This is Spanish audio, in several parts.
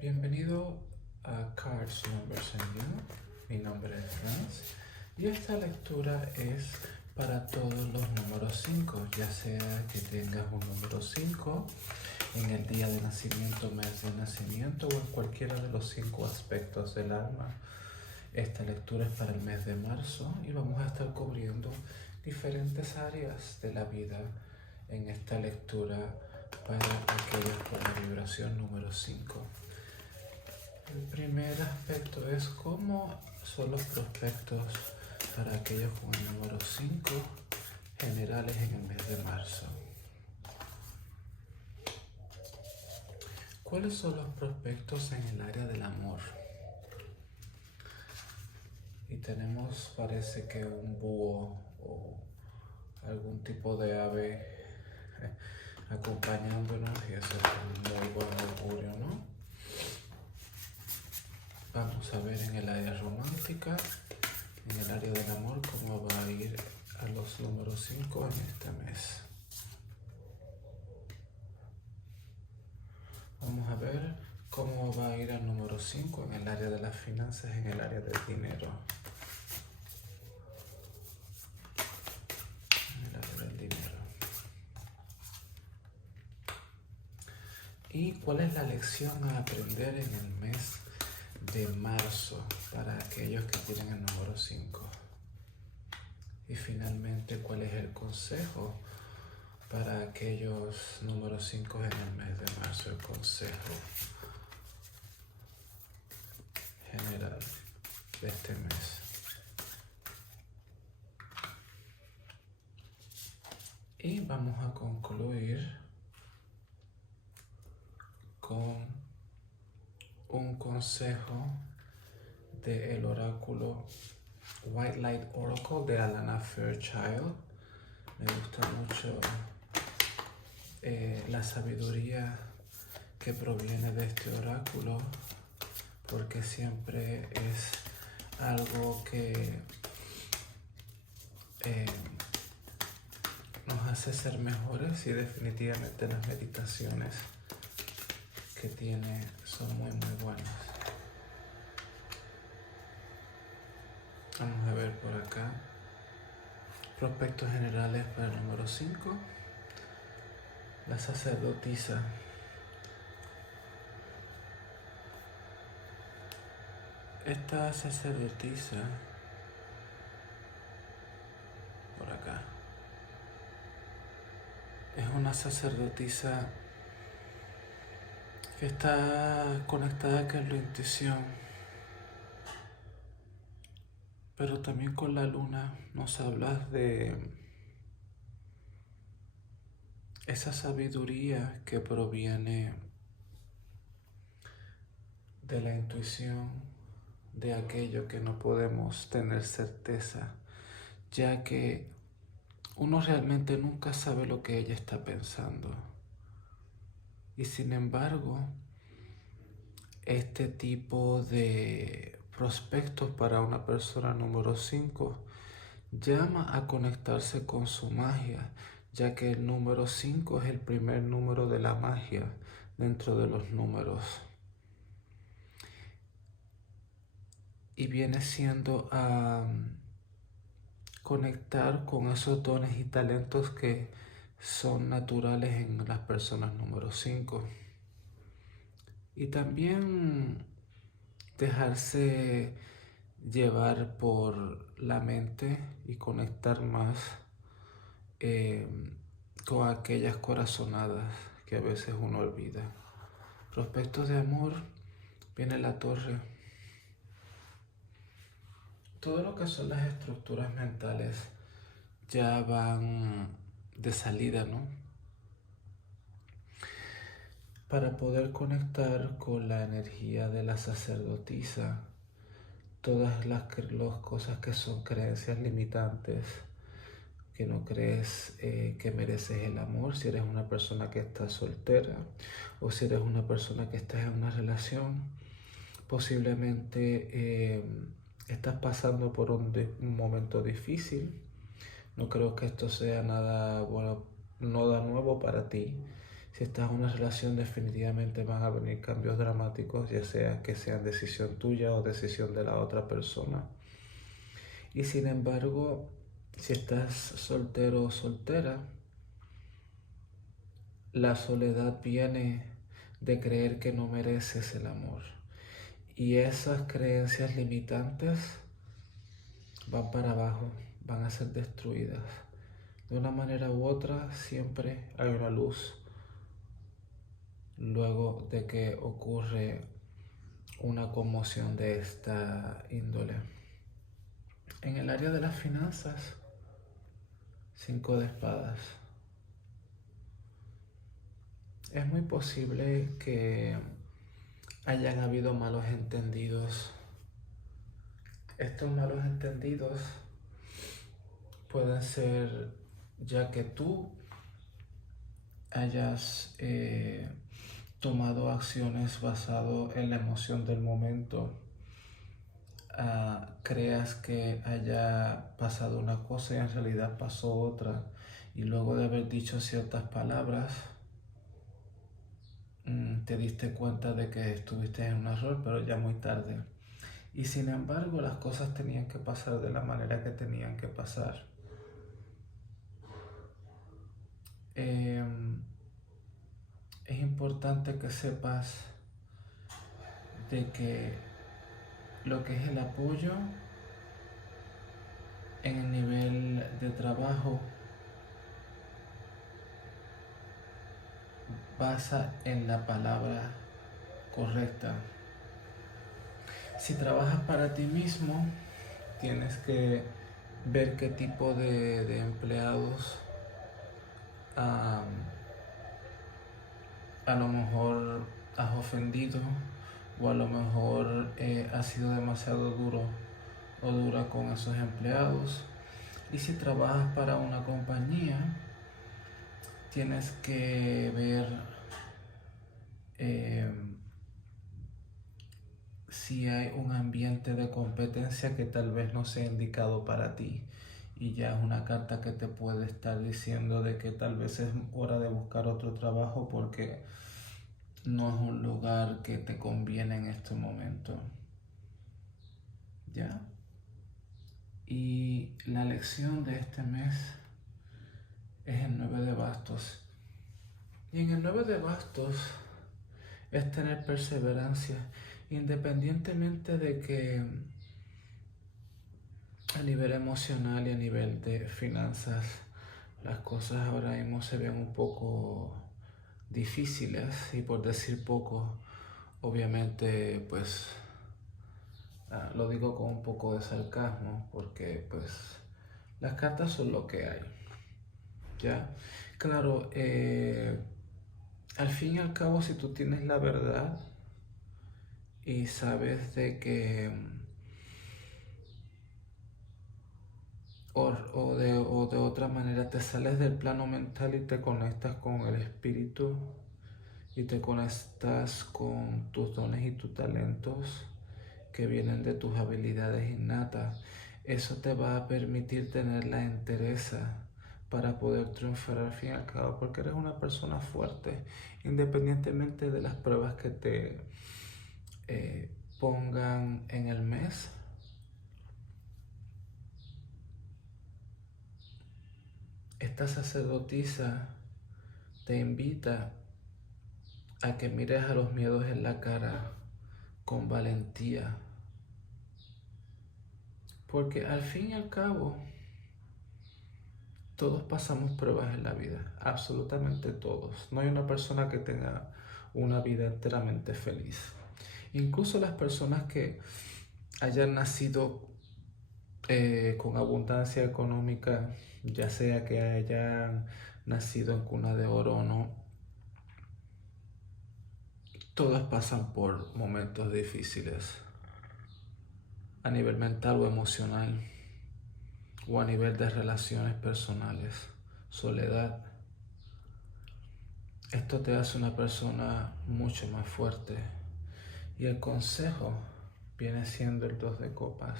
Bienvenido a Cards, Numbers and You. Mi nombre es Franz y esta lectura es para todos los números 5, ya sea que tengas un número 5 en el día de nacimiento, mes de nacimiento o en cualquiera de los 5 aspectos del alma. Esta lectura es para el mes de marzo y vamos a estar cubriendo diferentes áreas de la vida en esta lectura para aquellos con la vibración número 5. El primer aspecto es cómo son los prospectos para aquellos con el número 5 generales en el mes de marzo. ¿Cuáles son los prospectos en el área del amor? Y tenemos, parece que un búho o algún tipo de ave acompañándonos, y eso es un muy buen augurio, ¿no? Vamos a ver en el área romántica, en el área del amor, cómo va a ir a los números 5 en este mes. Vamos a ver cómo va a ir al número 5 en el área de las finanzas, en el área del dinero. En el área del dinero. ¿Y cuál es la lección a aprender en el mes de marzo para aquellos que tienen el número 5? Y finalmente, ¿cuál es el consejo para aquellos números 5 en el mes de marzo? El consejo general de este mes. Y vamos a concluir con un consejo del oráculo White Light Oracle de Alana Fairchild. Me gusta mucho la sabiduría que proviene de este oráculo, porque siempre es algo que nos hace ser mejores, y definitivamente las meditaciones que tiene son muy buenas. Vamos a ver por acá prospectos generales para el número 5. La sacerdotisa. Esta sacerdotisa por acá es una sacerdotisa que está conectada con la intuición, pero también con la luna. Nos hablas de esa sabiduría que proviene de la intuición, de aquello que no podemos tener certeza, ya que uno realmente nunca sabe lo que ella está pensando. Y sin embargo, este tipo de prospectos para una persona número 5 llama a conectarse con su magia, ya que el número 5 es el primer número de la magia dentro de los números. Y viene siendo a conectar con esos dones y talentos que son naturales en las personas número 5. Y también dejarse llevar por la mente y conectar más con aquellas corazonadas que a veces uno olvida. Prospectos de amor, viene la torre. Todo lo que son las estructuras mentales ya van de salida, ¿no? Para poder conectar con la energía de la sacerdotisa, todas las cosas que son creencias limitantes, que no crees que mereces el amor, si eres una persona que está soltera o si eres una persona que está en una relación, posiblemente estás pasando por un momento difícil. No creo que esto sea nada bueno, nada nuevo para ti. Si estás en una relación, definitivamente van a venir cambios dramáticos, ya sea que sean decisión tuya o decisión de la otra persona. Y sin embargo, si estás soltero o soltera, la soledad viene de creer que no mereces el amor. Y esas creencias limitantes van para abajo, van a ser destruidas. De una manera u otra, siempre hay una luz luego de que ocurre una conmoción de esta índole. En el área de las finanzas, 5 de espadas. Es muy posible que hayan habido malos entendidos. Estos malos entendidos pueden ser ya que tú hayas tomado acciones basado en la emoción del momento, creas que haya pasado una cosa y en realidad pasó otra, y luego de haber dicho ciertas palabras te diste cuenta de que estuviste en un error, pero ya muy tarde. Y sin embargo, las cosas tenían que pasar de la manera que tenían que pasar. Es importante que sepas de que lo que es el apoyo en el nivel de trabajo basa en la palabra correcta. Si trabajas para ti mismo, tienes que ver qué tipo de empleados a lo mejor has ofendido, o a lo mejor has sido demasiado duro o dura con esos empleados. Y si trabajas para una compañía, tienes que ver si hay un ambiente de competencia que tal vez no sea indicado para ti, y ya es una carta que te puede estar diciendo de que tal vez es hora de buscar otro trabajo porque no es un lugar que te conviene en este momento. ¿Ya? Y la lección de este mes es el 9 de bastos. Y en el 9 de bastos es tener perseverancia, independientemente de que a nivel emocional y a nivel de finanzas las cosas ahora mismo se ven un poco difíciles, y por decir poco, obviamente pues lo digo con un poco de sarcasmo, porque pues las cartas son lo que hay, ¿ya? Claro, al fin y al cabo, si tú tienes la verdad y sabes de que o de otra manera te sales del plano mental y te conectas con el espíritu y te conectas con tus dones y tus talentos que vienen de tus habilidades innatas, eso te va a permitir tener la entereza para poder triunfar al fin y al cabo, porque eres una persona fuerte, independientemente de las pruebas que te pongan en el mes. Esta sacerdotisa te invita a que mires a los miedos en la cara con valentía, porque al fin y al cabo todos pasamos pruebas en la vida, absolutamente todos. No hay una persona que tenga una vida enteramente feliz. Incluso las personas que hayan nacido con abundancia económica, ya sea que hayan nacido en cuna de oro o no, todas pasan por momentos difíciles a nivel mental o emocional, o a nivel de relaciones personales, soledad. Esto te hace una persona mucho más fuerte. Y el consejo viene siendo el 2 de copas.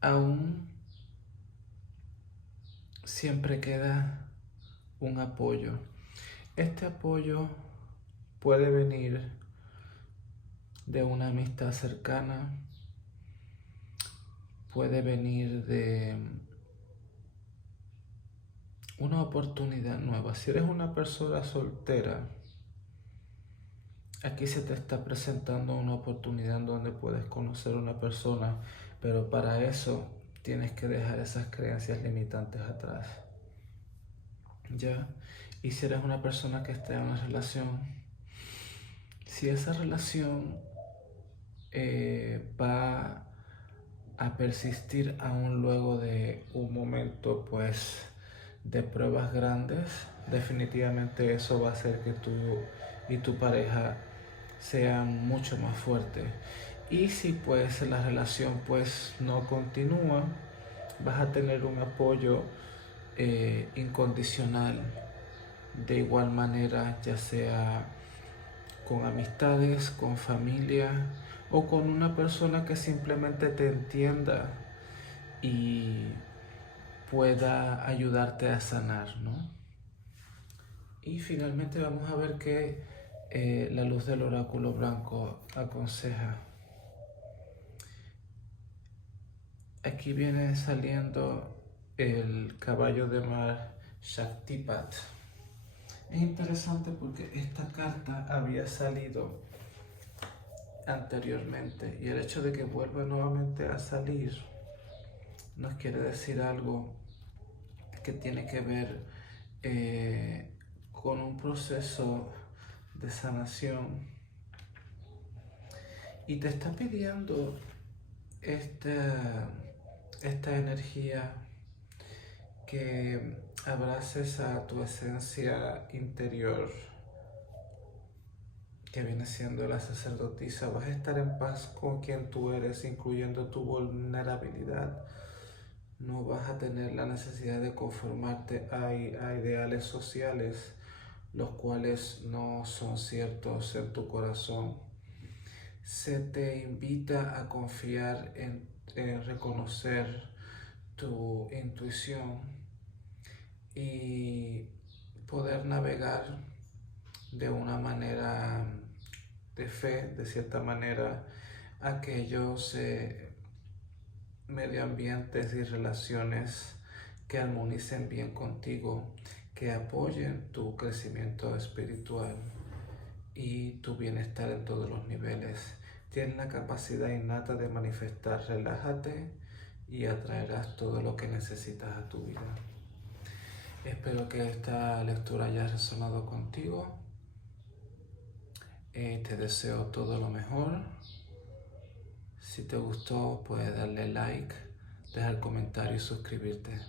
Aún siempre queda un apoyo. Este apoyo puede venir de una amistad cercana, puede venir de una oportunidad nueva. Si eres una persona soltera, aquí se te está presentando una oportunidad en donde puedes conocer a una persona, pero para eso tienes que dejar esas creencias limitantes atrás. ¿Ya? Y si eres una persona que está en una relación, si esa relación va a persistir aún luego de un momento pues de pruebas grandes, definitivamente eso va a hacer que tú y tu pareja sean mucho más fuertes. Y si pues la relación pues no continúa, vas a tener un apoyo incondicional de igual manera, ya sea con amistades, con familia o con una persona que simplemente te entienda y pueda ayudarte a sanar, ¿no? Y finalmente vamos a ver qué la luz del oráculo blanco aconseja. Aquí viene saliendo el caballo de mar Shaktipat. Es interesante porque esta carta había salido anteriormente y el hecho de que vuelva nuevamente a salir nos quiere decir algo que tiene que ver con un proceso de sanación, y te está pidiendo esta energía que abraces a tu esencia interior, que viene siendo la sacerdotisa. Vas a estar en paz con quien tú eres, incluyendo tu vulnerabilidad. No vas a tener la necesidad de conformarte a ideales sociales, los cuales no son ciertos en tu corazón. Se te invita a confiar en reconocer tu intuición y poder navegar de una manera de fe, de cierta manera, aquellos medioambientes y relaciones que armonicen bien contigo, que apoyen tu crecimiento espiritual y tu bienestar en todos los niveles. Tienes la capacidad innata de manifestar. Relájate y atraerás todo lo que necesitas a tu vida. Espero que esta lectura haya resonado contigo. Te deseo todo lo mejor. Si te gustó, puedes darle like, dejar comentario y suscribirte.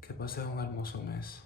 Que pases un hermoso mes.